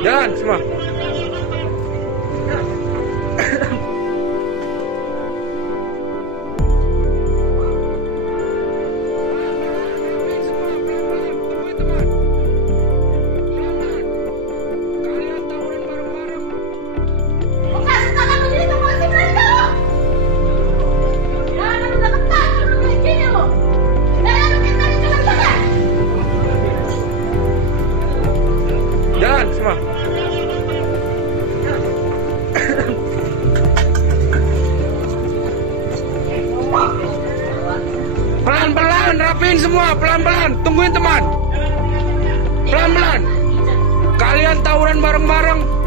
Jalan semua. Jalan semua. Pelan-pelan, rapiin semua, pelan-pelan. Tungguin teman. Pelan-pelan. Kalian tawuran bareng-bareng.